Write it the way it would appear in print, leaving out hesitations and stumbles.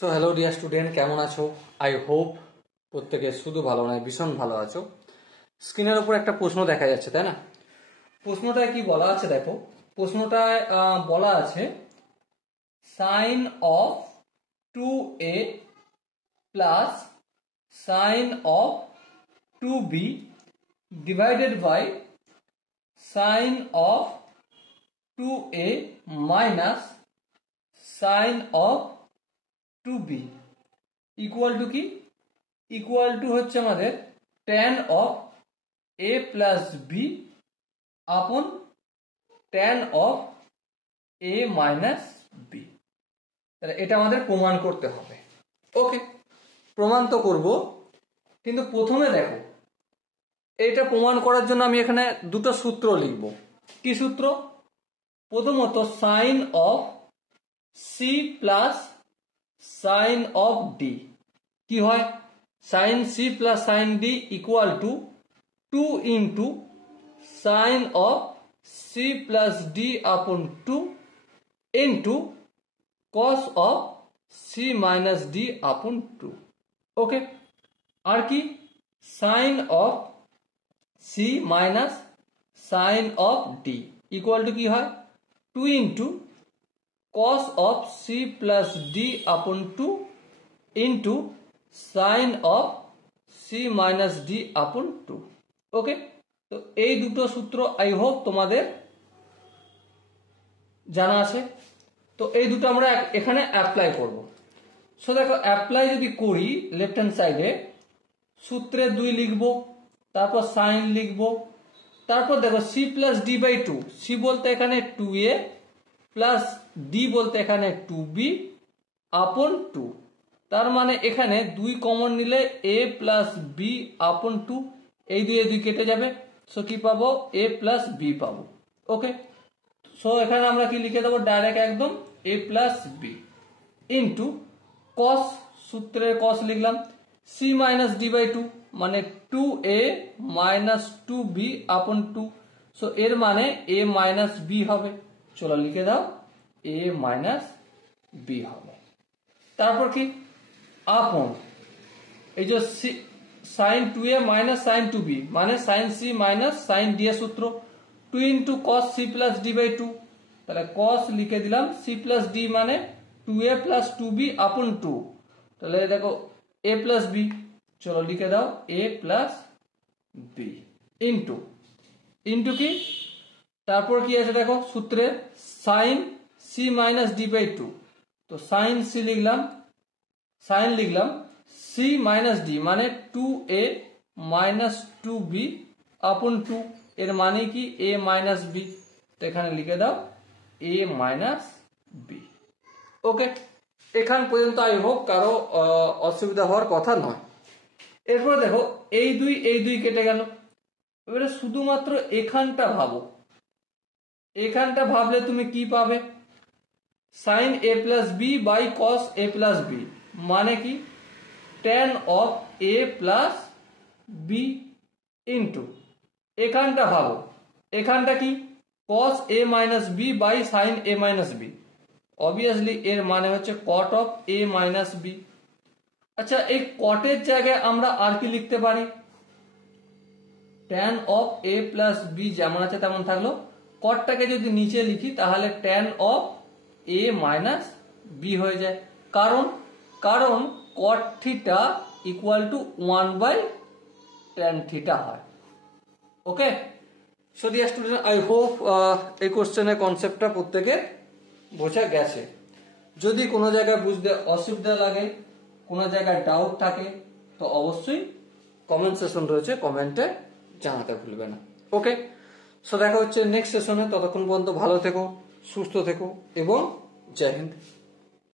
So hello dear student, কেমন আছো? I hope প্রত্যেকে শুধু ভালো নয়, ভীষণ ভালো আছো। স্ক্রিনের উপর একটা প্রশ্ন দেখা যাচ্ছে, তাই না? প্রশ্নটায় কি বলা আছে দেখো। প্রশ্নটায় বলা আছে sine of 2a plus sine of 2b divided by sine of 2a minus sine of 2b equal to কি? ইকুয়াল টু হচ্ছে আমাদের tan of a plus b upon tan of a minus b. তাহলে এটা আমাদের প্রমাণ করতে হবে। ওকে, প্রমাণ তো করব, কিন্তু প্রথমে দেখো, এটা প্রমাণ করার জন্য আমি এখানে দুটো সূত্র লিখব। কি সূত্র? প্রথমত sine of c plus sine of d কি হয়? Sine c plus sine d equal to 2 into sine of c plus d upon 2 into cos of c minus d upon 2। Okay, আর কি? Sine of c minus sine of d equal to কি হয়? 2 into cos of c plus d upon 2 into sin of c minus d upon 2। ওকে, তো এই দুটো সূত্র I hope তোমাদের জানা আছে। তো এই দুটো আমরা এখানে অ্যাপ্লাই করব। সো দেখো, অ্যাপ্লাই যদি করি লেফট হ্যান্ড সাইডে, সূত্রে 2 লিখব, তারপর সাইন লিখব, তারপর দেখো c plus d by 2, c বলতে এখানে 2a প্লাস ডি বলতে এখানে 2b আপন 2। তার মানে এখানে 2 কমন নিলে a প্লাস বি আপন 2, এই দুই কেটে যাবে। সো কি পাবো? a প্লাস বি পাবো। ওকে, সো এখানে আমরা কি লিখে দেবো? ডাইরেক্ট একদম a plus b into cos, সূত্রের কস লিখলাম, c মাইনাস ডি বাই 2 মানে 2a মাইনাস 2b আপন 2। সো এর মানে a মাইনাস বি হবে। চলো লিখে দাও, a মাইনাস বি হবে। তারপর কি? আপন এই যে sign 2a minus sine 2b মানে sine c minus sine d এর সূত্র 2 into cos c plus d by 2। তাহলে কস লিখে দিলাম, সি প্লাস ডি মানে 2a প্লাস 2b আপন 2। তাহলে দেখো a প্লাস বি, চলো লিখে দাও a plus b into into কি? তারপর কি আছে দেখো, সূত্রে sine c minus d by 2। তো সাইন সি লিখলাম, সাইন লিখলাম সি মাইনাস ডি মানে 2a মাইনাস 2b আপন 2, এর মানে কি? a minus b. তো এখানে লিখে দাও a মাইনাস বি। ওকে, এখান পর্যন্ত আই হোপ কারো অসুবিধা হওয়ার কথা নয়। এরপর দেখো, এই দুই কেটে গেল। এবারে শুধুমাত্র এখানটা ভাবো, এখানটা ভাবলে তুমি কি পাবে? Sine a plus b by cos a plus b মানে কি? Tan of a plus b into এখানটা ভাবো, এখানটা কি? Cos a minus b by sine a minus b. Obviously এর মানে হচ্ছে cot of a minus b. আচ্ছা, এই কটের জায়গায় আমরা আর কি লিখতে পারি? Tan of a plus b যেমন আছে তেমন থাকলো। কটটাকে যদি নিচে লিখি তাহলে tan of a minus B হয়ে যায়। কারণ কারণ cot theta equal to 1 by tan theta হয়। Okay, so dear student, I hope এই কোশ্চেনের কনসেপ্টটা প্রত্যেকে বোঝা গেছে। যদি কোনো জায়গায় বুঝতে অসুবিধা লাগে, কোনো জায়গায় ডাউট থাকে, তো অবশ্যই কমেন্ট সেশন রয়েছে, কমেন্টে জানাতে ভুলবে না। ওকে, সো দেখা হচ্ছে নেক্সট সেশনে। ততক্ষণ পর্যন্ত ভালো থেকো, সুস্থ থেকো এবং জয় হিন্দ।